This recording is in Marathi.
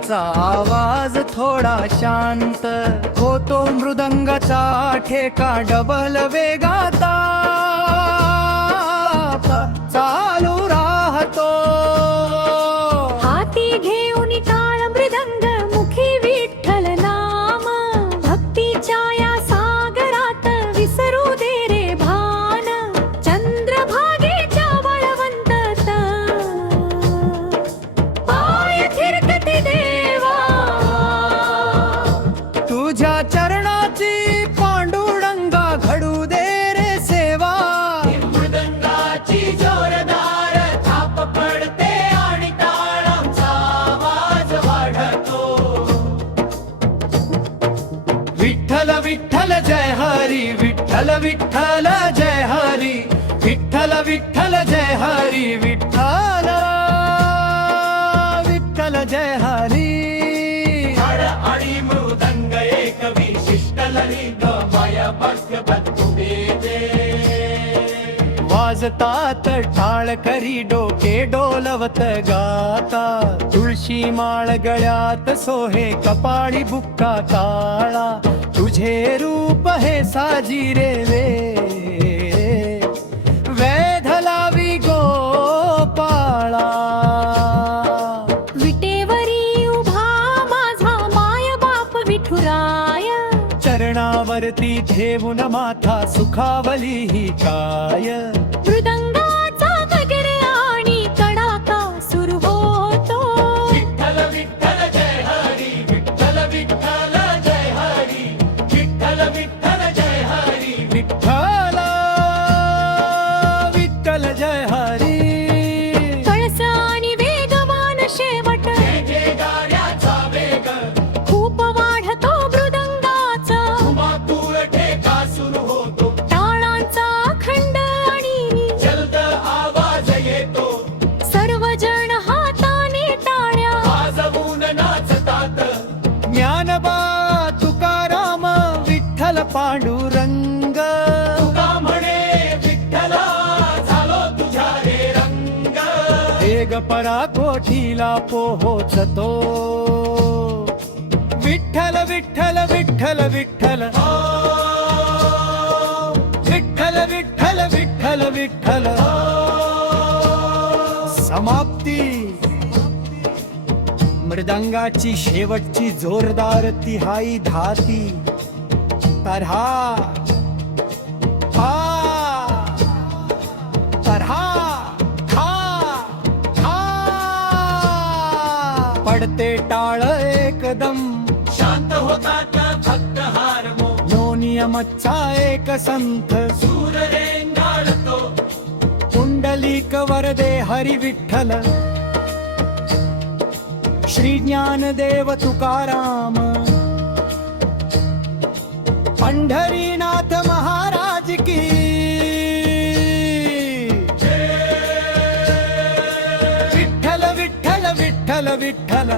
वीणाचा आवाज थोडा शांत होतो, मृदंगाचा ठेका डबल वेगाता चालू राहतो। हाती घेऊन टाळ मृदंग, मुखी विठ्ठल नाम, भक्तीच्या या सागरात विसरू दे रे भान, चंद्रभागेच्या वाळवंटात पाय थिरकते देवा, तुझ्या चरणाची पांडुरंगा घडू दे रे सेवा। मृदंगाची जोरदार थाप पडते आणि टाळांचा आवाज वाढतो। विठ्ठल विठ्ठल जय हरी, विठ्ठल विठ्ठल जय हरी, विठ्ठल विठ्ठल जय हरी, विठ्ठल विठ्ठल जय हरी। टाळ आणि मृदंग एक विशिष्ट ललित माया भगवत तुझे वाजतात टाळ करी डोके डोलवत गाता, तुळशी माळ गळ्यात सोहे कपाळी बुक्का काळा, तुझे रूप हे साजिरे वे वेध लावी गोपाळा। विटेवरी उभा माझा माय बाप विठुराय, चरणावरती ठेवून माथा सुखावली ही काय। मृदंगाचा गगरे आणि कडाका सुरू होतो। विठ्ठल विठ्ठल जय हरी, विठ्ठल विठ्ठल जय हरी, विठ्ठल विठ्ठल जय हरी, विठ्ठल विठ्ठल जय हरी। कळस आणि वेगवान शेवट, जय जय गाण्याचा वेग, खूप वाढतो मृदंगाचा, मातूळ ठेका सुरू होतो, टाळांचा खंड आणि जलद आवाज येतो, सर्वजण हाताने टाळ्या वाजवून नाचतात। ज्ञानबा तुकाराम विठ्ठल पांडुरंग, तुका म्हणे विठ्ठला झालो तुझ्या रे रंग। वेग पराकोठीला पोहोचतो, विठ्ठल विठ्ठल विठ्ठल विठ्ठल विठ्ठल विठ्ठल विठ्ठल विठ्ठल। समाप्ती मृदंगाची शेवटची जोरदार तिहाई धाती, तरहा हा तरहा खा खा पडते टाळ एकदम, शांत होतात भक्त हारमो, नो नियमचा एक संथ, सूर रेंगाळतो, पुंडलिक वरदे हरी विठ्ठल, श्री ज्ञानदेव तुकाराम, पंढरीनाथ महाराज की विठ्ठल विठ्ठल विठ्ठल विठ्ठल।